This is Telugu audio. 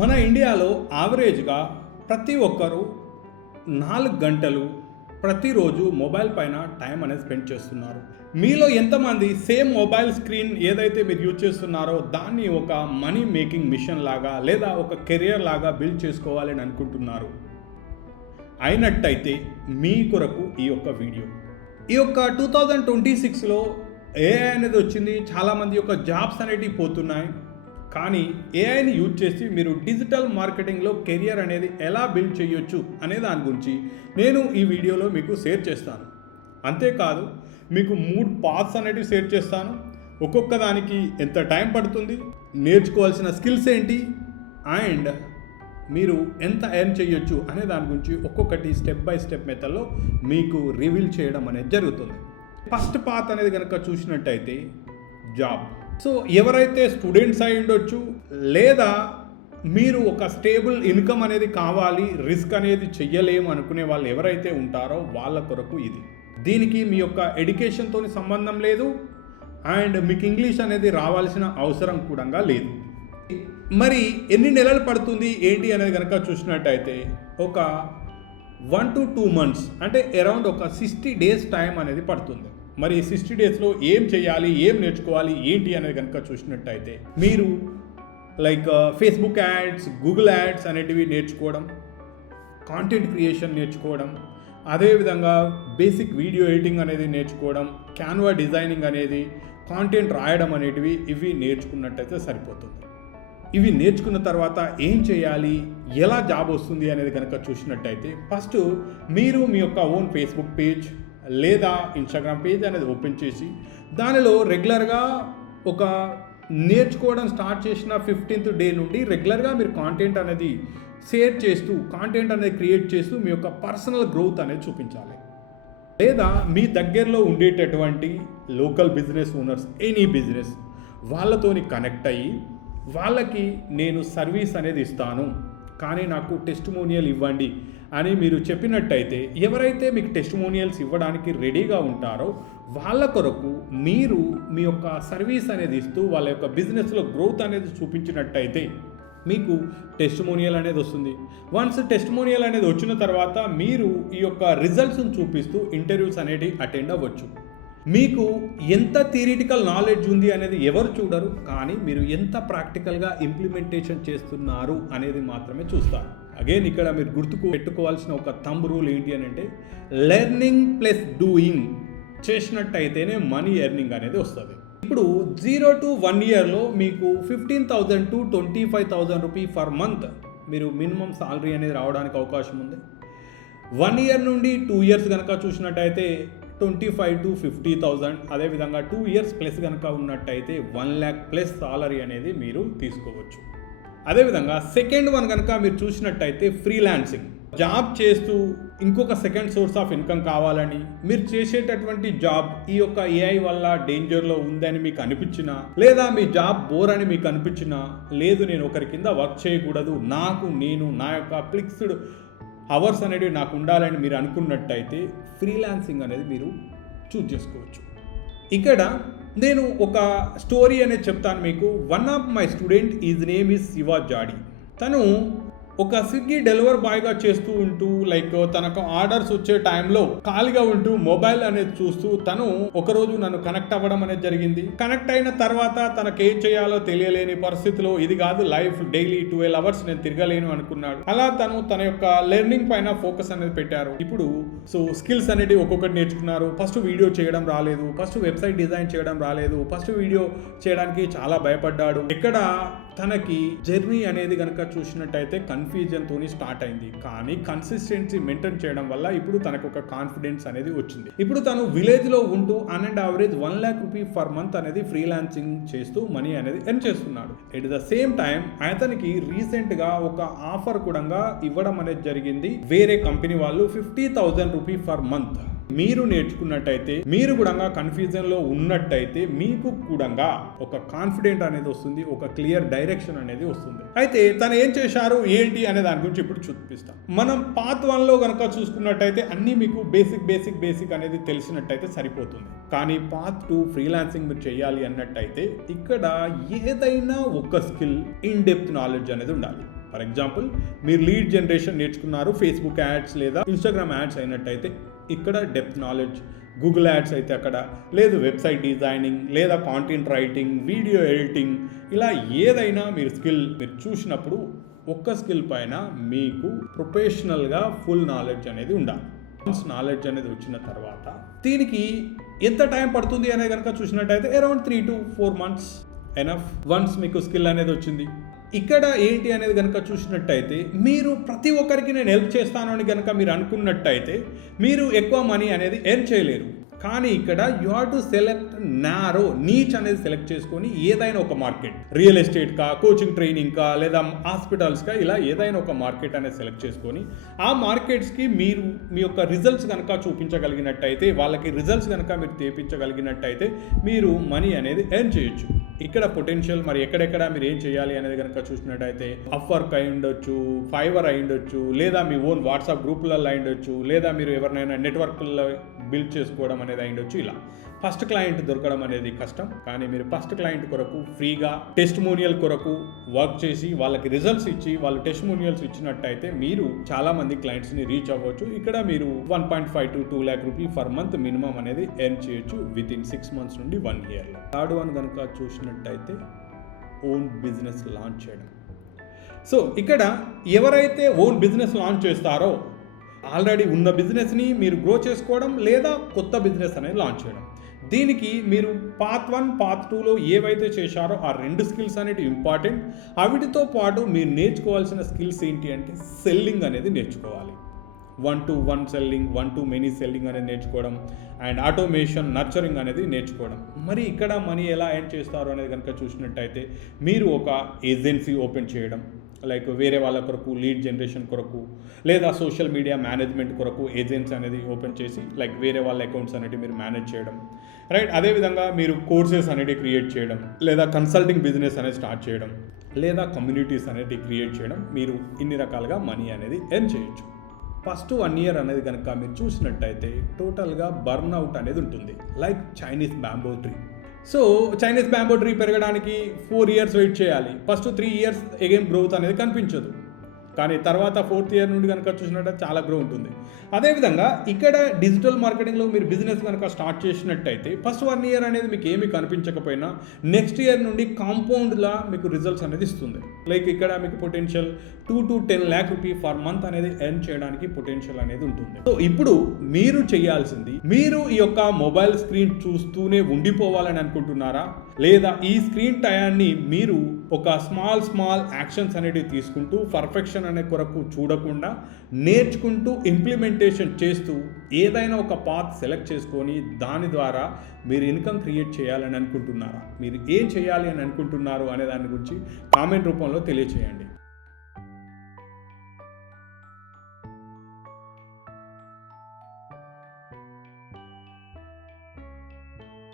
మన ఇండియాలో యావరేజ్గా ప్రతి ఒక్కరూ 4 గంటలు ప్రతిరోజు మొబైల్ పైన టైం అనేది స్పెండ్ చేస్తున్నారు. మీలో ఎంతమంది సేమ్ మొబైల్ స్క్రీన్ ఏదైతే మీరు యూజ్ చేస్తున్నారో దాన్ని ఒక మనీ మేకింగ్ మిషన్ లాగా లేదా ఒక కెరియర్ లాగా బిల్డ్ చేసుకోవాలని అనుకుంటున్నారు? అయినట్టయితే మీ కొరకు ఈ యొక్క వీడియో. ఈ యొక్క 2026లో ఏఐ అనేది వచ్చింది. చాలామంది యొక్క జాబ్స్ అనేటివి పోతున్నాయి. కానీ ఏఐని యూజ్ చేసి మీరు డిజిటల్ మార్కెటింగ్లో కెరియర్ అనేది ఎలా బిల్డ్ చేయొచ్చు అనే దాని గురించి నేను ఈ వీడియోలో మీకు షేర్ చేస్తాను. అంతేకాదు మీకు 3 పాత్స్ అనేటివి షేర్ చేస్తాను. ఒక్కొక్క దానికి ఎంత టైం పడుతుంది, నేర్చుకోవాల్సిన స్కిల్స్ ఏంటి అండ్ మీరు ఎంత ఎర్న్ చేయొచ్చు అనే దాని గురించి ఒక్కొక్కటి స్టెప్ బై స్టెప్ మెథడ్లో మీకు రివీల్ చేయడం అనేది జరుగుతుంది. ఫస్ట్ పాత్ అనేది కనుక చూసినట్టయితే జాబ్. సో ఎవరైతే స్టూడెంట్స్ అయి ఉండొచ్చు లేదా మీరు ఒక స్టేబుల్ ఇన్కమ్ అనేది కావాలి, రిస్క్ అనేది చెయ్యలేము అనుకునే వాళ్ళు ఎవరైతే ఉంటారో వాళ్ళ కొరకు ఇది. దీనికి మీ యొక్క ఎడ్యుకేషన్తో సంబంధం లేదు అండ్ మీకు ఇంగ్లీష్ అనేది రావాల్సిన అవసరం కూడా లేదు. మరి ఎన్ని నెలలు పడుతుంది ఏంటి అనేది కనుక చూసినట్టయితే ఒక 1 to 2 months అంటే అరౌండ్ ఒక 60 days టైం అనేది పడుతుంది. మరి 60 daysలో ఏం చేయాలి, ఏం నేర్చుకోవాలి ఏంటి అనేది కనుక చూసినట్టయితే మీరు like Facebook ads, Google ads అనేటివి నేర్చుకోవడం, కాంటెంట్ క్రియేషన్ నేర్చుకోవడం, అదేవిధంగా బేసిక్ వీడియో ఎడిటింగ్ అనేది నేర్చుకోవడం, క్యాన్వా డిజైనింగ్ అనేది, కాంటెంట్ రాయడం అనేటివి ఇవి నేర్చుకున్నట్టయితే సరిపోతుంది. ఇవి నేర్చుకున్న తర్వాత ఏం చేయాలి, ఎలా జాబ్ వస్తుంది అనేది కనుక చూసినట్టయితే ఫస్ట్ మీరు మీ యొక్క ఓన్ ఫేస్బుక్ పేజ్ లేదా ఇన్స్టాగ్రామ్ పేజ్ అనేది ఓపెన్ చేసి దానిలో రెగ్యులర్గా ఒక నేర్చుకోవడం స్టార్ట్ చేసిన 15th డే నుండి రెగ్యులర్గా మీరు కాంటెంట్ అనేది షేర్ చేస్తూ, కాంటెంట్ అనేది క్రియేట్ చేస్తూ మీ యొక్క పర్సనల్ గ్రోత్ అనేది చూపించాలి. లేదా మీ దగ్గరలో ఉండేటటువంటి local business owners, any business వాళ్ళతోని కనెక్ట్ అయ్యి వాళ్ళకి నేను సర్వీస్ అనేది ఇస్తాను కానీ నాకు టెస్టిమోనియల్ ఇవ్వండి అని మీరు చెప్పినట్టయితే ఎవరైతే మీకు టెస్టిమోనియల్స్ ఇవ్వడానికి రెడీగా ఉంటారో వాళ్ళ కొరకు మీరు మీ యొక్క సర్వీస్ అనేది ఇస్తూ వాళ్ళ యొక్క బిజినెస్లో గ్రోత్ అనేది చూపించినట్టయితే మీకు టెస్టిమోనియల్ అనేది వస్తుంది. వన్స్ టెస్టిమోనియల్ అనేది వచ్చిన తర్వాత మీరు ఈ యొక్క రిజల్ట్స్ని చూపిస్తూ ఇంటర్వ్యూస్ అనేవి అటెండ్ అవ్వచ్చు. మీకు ఎంత థియరిటికల్ నాలెడ్జ్ ఉంది అనేది ఎవరు చూడరు, కానీ మీరు ఎంత ప్రాక్టికల్గా ఇంప్లిమెంటేషన్ చేస్తున్నారు అనేది మాత్రమే చూస్తారు. అగైన్ ఇక్కడ మీరు గుర్తుకు పెట్టుకోవాల్సిన ఒక థంబ్ రూల్ ఏంటి అని అంటే లెర్నింగ్ ప్లస్ డూయింగ్ చేసినట్టయితేనే మనీ ఎర్నింగ్ అనేది వస్తుంది. ఇప్పుడు 0 to 1 yearలో మీకు 15,000 to 25,000 రూపీ ఫర్ మంత్ మీరు మినిమం సాలరీ అనేది రావడానికి అవకాశం ఉంది. 1 year నుండి 2 years కనుక చూసినట్టయితే 25 to 50,000, అదేవిధంగా 2 years ప్లస్ కనుక ఉన్నట్టయితే 1 lakh ప్లస్ సాలరీ అనేది మీరు తీసుకోవచ్చు. అదేవిధంగా సెకండ్ వన్ కనుక మీరు చూసినట్టయితే ఫ్రీలాన్సింగ్. జాబ్ చేస్తూ ఇంకొక సెకండ్ సోర్స్ ఆఫ్ ఇన్కమ్ కావాలని మీరు చేసేటటువంటి జాబ్ ఈ యొక్క ఏఐ వల్ల డేంజర్లో ఉందని మీకు అనిపించినా లేదా మీ జాబ్ బోర్ అని మీకు అనిపించినా లేదు నేను ఒకరి కింద వర్క్ చేయకూడదు, నా యొక్క ఫిక్స్డ్ అవర్స్ అనేవి నాకు ఉండాలని మీరు అనుకున్నట్టయితే ఫ్రీలాన్సింగ్ అనేది మీరు చూజ్ చేసుకోవచ్చు. ఇక్కడ నేను ఒక స్టోరీ అనేది చెప్తాను మీకు. One of my student is name is Shiva Jadi. తను ఒక స్విగ్గీ డెలివరీ బాయ్గా చేస్తూ ఉంటూ లైక్ తనకు ఆర్డర్స్ వచ్చే టైంలో ఖాళీగా ఉంటూ మొబైల్ అనేది చూస్తూ తను ఒకరోజు నన్ను కనెక్ట్ అవ్వడం అనేది జరిగింది. కనెక్ట్ అయిన తర్వాత తనకు ఏం చేయాలో తెలియలేని పరిస్థితిలో ఇది కాదు లైఫ్ డైలీ 12 hours నేను తిరగలేను అనుకున్నాడు. అలా తన యొక్క లెర్నింగ్ పైన ఫోకస్ అనేది పెట్టారు. ఇప్పుడు స్కిల్స్ అనేవి ఒక్కొక్కటి నేర్చుకున్నారు. ఫస్ట్ వీడియో చేయడం రాలేదు, ఫస్ట్ వెబ్సైట్ డిజైన్ చేయడం రాలేదు, ఫస్ట్ వీడియో చేయడానికి చాలా భయపడ్డాడు. ఇక్కడ తనకి జర్నీ అనేది కనుక చూసినట్టయితే కన్ఫ్యూజన్ తోని స్టార్ట్ అయింది. కానీ కన్సిస్టెన్సీ మెయింటైన్ చేయడం వల్ల ఇప్పుడు తనకు ఒక కాన్ఫిడెన్స్ అనేది వచ్చింది. ఇప్పుడు తను విలేజ్ లో ఉంటూ on and average 1 lakh rupee for month అనేది ఫ్రీలాన్సింగ్ చేస్తూ మనీ అనేది ఎర్న్ చేస్తున్నాడు. ఎట్ ద సేమ్ టైం అతనికి రీసెంట్ గా ఒక ఆఫర్ కూడా ఇవ్వడం అనేది జరిగింది. వేరే కంపెనీ వాళ్ళు 50,000 రూపీ ఫర్ మంత్. మీరు నేర్చుకున్నట్టయితే మీరు కూడా కన్ఫ్యూజన్లో ఉన్నట్టయితే మీకు కూడా ఒక కాన్ఫిడెంట్ అనేది వస్తుంది, ఒక క్లియర్ డైరెక్షన్ అనేది వస్తుంది. అయితే తను ఏం చేశారు ఏంటి అనే దాని గురించి ఇప్పుడు చూపిస్తాం. మనం పార్ట్ 1లో కనుక చూసుకున్నట్టయితే అన్నీ మీకు బేసిక్ అనేది తెలిసినట్టయితే సరిపోతుంది. కానీ పార్ట్ 2 ఫ్రీలాన్సింగ్ మీరు చేయాలి అన్నట్టయితే ఇక్కడ ఏదైనా ఒక స్కిల్ ఇన్ డెప్త్ నాలెడ్జ్ అనేది ఉండాలి. ఫర్ ఎగ్జాంపుల్ మీరు లీడ్ జనరేషన్ నేర్చుకున్నారు, ఫేస్బుక్ యాడ్స్ లేదా ఇన్స్టాగ్రామ్ యాడ్స్ అయినట్టయితే ఇక్కడ డెప్త్ నాలెడ్జ్, గూగుల్ యాడ్స్ అయితే అక్కడ, లేదు వెబ్సైట్ డిజైనింగ్ లేదా కాంటెంట్ రైటింగ్, వీడియో ఎడిటింగ్, ఇలా ఏదైనా మీరు స్కిల్ మీరు చూసినప్పుడు ఒక్క స్కిల్ పైన మీకు ప్రొఫెషనల్గా ఫుల్ నాలెడ్జ్ అనేది ఉండాలి. నాలెడ్జ్ అనేది వచ్చిన తర్వాత దీనికి ఎంత టైం పడుతుంది అనేది కనుక చూసినట్టయితే around 3 to 4 months enough. Once మీకు స్కిల్ అనేది వచ్చింది, ఇక్కడ ఏంటి అనేది కనుక చూసినట్టయితే మీరు ప్రతి ఒక్కరికి నేను హెల్ప్ చేస్తాను అని కనుక మీరు అనుకున్నట్టయితే మీరు ఎక్కువ మనీ అనేది ఎర్న్ చేయలేరు. కానీ ఇక్కడ you have to select narrow niche అనేది సెలెక్ట్ చేసుకొని ఏదైనా ఒక మార్కెట్, రియల్ ఎస్టేట్ కా, కోచింగ్ ట్రైనింగ్ కా, లేదా హాస్పిటల్స్ కా, ఇలా ఏదైనా ఒక మార్కెట్ అనేది సెలెక్ట్ చేసుకొని ఆ మార్కెట్స్కి మీరు మీ యొక్క రిజల్ట్స్ కనుక చూపించగలిగినట్టయితే, వాళ్ళకి రిజల్ట్స్ కనుక మీరు తెప్పించగలిగినట్టయితే మీరు మనీ అనేది ఎర్న్ చేయొచ్చు. ఇక్కడ పొటెన్షియల్ మరి ఎక్కడెక్కడ మీరు ఏం చేయాలి అనేది కనుక చూసినట్టయితే అప్వర్క్ అయి ఉండొచ్చు, ఫైవర్ అయి ఉండొచ్చు, లేదా మీ ఓన్ వాట్సాప్ గ్రూపులలో అయి ఉండొచ్చు, లేదా మీరు ఎవరినైనా నెట్వర్క్లలో బిల్డ్ చేసుకోవడం అనేది అయి ఉండొచ్చు. ఇలా ఫస్ట్ క్లయింట్ దొరకడం అనేది కష్టం, కానీ మీరు ఫస్ట్ క్లయింట్ కొరకు ఫ్రీగా టెస్టిమోనియల్ కొరకు వర్క్ చేసి వాళ్ళకి రిజల్ట్స్ ఇచ్చి వాళ్ళు టెస్టిమోనియల్స్ ఇచ్చినట్టయితే మీరు చాలా మంది క్లయింట్స్ని రీచ్ అవ్వచ్చు. ఇక్కడ మీరు 1.5 to 2 lakh rupee for month minimum అనేది ఎర్న్ చేయొచ్చు విత్ ఇన్ 6 months నుండి 1 yearలో. థర్డ్ వన్ కనుక చూసినట్టయితే ఓన్ బిజినెస్ లాంచ్ చేయడం. సో ఇక్కడ ఎవరైతే ఓన్ బిజినెస్ లాంచ్ చేస్తారో ఆల్రెడీ ఉన్న బిజినెస్ని మీరు గ్రో చేసుకోవడం లేదా కొత్త బిజినెస్ అనేది లాంచ్ చేయడం. దీనికి మీరు పార్ట్ 1, పార్ట్ 2లో ఏవైతే చేశారో ఆ 2 స్కిల్స్ అనేవి ఇంపార్టెంట్. వీటితో పాటు మీరు నేర్చుకోవాల్సిన స్కిల్స్ ఏంటి అంటే సెల్లింగ్ అనేది నేర్చుకోవాలి. 1-to-1 సెల్లింగ్, 1-to-many సెల్లింగ్ అనేది నేర్చుకోవడం, అండ్ ఆటోమేషన్, నర్చరింగ్ అనేది నేర్చుకోవడం. మరి ఇక్కడ మనీ ఎలా ఎర్న్ చేస్తారు అనేది కనుక చూసినట్టయితే మీరు ఒక ఏజెన్సీ ఓపెన్ చేయడం, లైక్ వేరే వాళ్ళ కొరకు లీడ్ జనరేషన్ కొరకు, లేదా సోషల్ మీడియా మేనేజ్మెంట్ కొరకు ఏజెన్సీ అనేది ఓపెన్ చేసి లైక్ వేరే వాళ్ళ అకౌంట్స్ అనేవి మీరు మేనేజ్ చేయడం, రైట్. అదేవిధంగా మీరు కోర్సెస్ అనేవి క్రియేట్ చేయడం, లేదా కన్సల్టింగ్ బిజినెస్ అనేది స్టార్ట్ చేయడం, లేదా కమ్యూనిటీస్ అనేది క్రియేట్ చేయడం. మీరు ఇన్ని రకాలుగా మనీ అనేది ఎర్న్ చేయొచ్చు. ఫస్ట్ 1 year అనేది కనుక మీరు చూసినట్టయితే టోటల్గా బర్న్అవుట్ అనేది ఉంటుంది, like Chinese bamboo tree. So Chinese bamboo tree పెరగడానికి 4 years వెయిట్ చేయాలి. ఫస్ట్ 3 years అగైన్ గ్రోత్ అనేది కనిపించదు, కానీ తర్వాత 4th year నుండి కనుక చూసినట్టయితే చాలా గ్రో ఉంటుంది. అదేవిధంగా ఇక్కడ డిజిటల్ మార్కెటింగ్లో మీరు బిజినెస్ కనుక స్టార్ట్ చేసినట్టయితే ఫస్ట్ 1 year అనేది మీకు ఏమీ కనిపించకపోయినా నెక్స్ట్ ఇయర్ నుండి కాంపౌండ్లా మీకు రిజల్ట్స్ అనేది ఇస్తుంది. లైక్ ఇక్కడ మీకు potential 2 to 10 lakh rupee for month అనేది ఎర్న్ చేయడానికి పొటెన్షియల్ అనేది ఉంటుంది. సో ఇప్పుడు మీరు చేయాల్సింది, మీరు ఈ యొక్క మొబైల్ స్క్రీన్ చూస్తూనే ఉండిపోవాలని అనుకుంటున్నారా, లేదా ఈ స్క్రీన్ టయాన్ని మీరు ఒక స్మాల్ యాక్షన్స్ అనేవి తీసుకుంటూ పర్ఫెక్షన్ అనే కొరకు చూడకుండా నేర్చుకుంటూ ఇంప్లిమెంటేషన్ చేస్తూ ఏదైనా ఒక పాత్ సెలెక్ట్ చేసుకొని దాని ద్వారా మీరు ఇన్కమ్ క్రియేట్ చేయాలని అనుకుంటున్నారా, మీరు ఏం చేయాలి అని అనుకుంటున్నారు అనే దాని గురించి కామెంట్ రూపంలో తెలియచేయండి.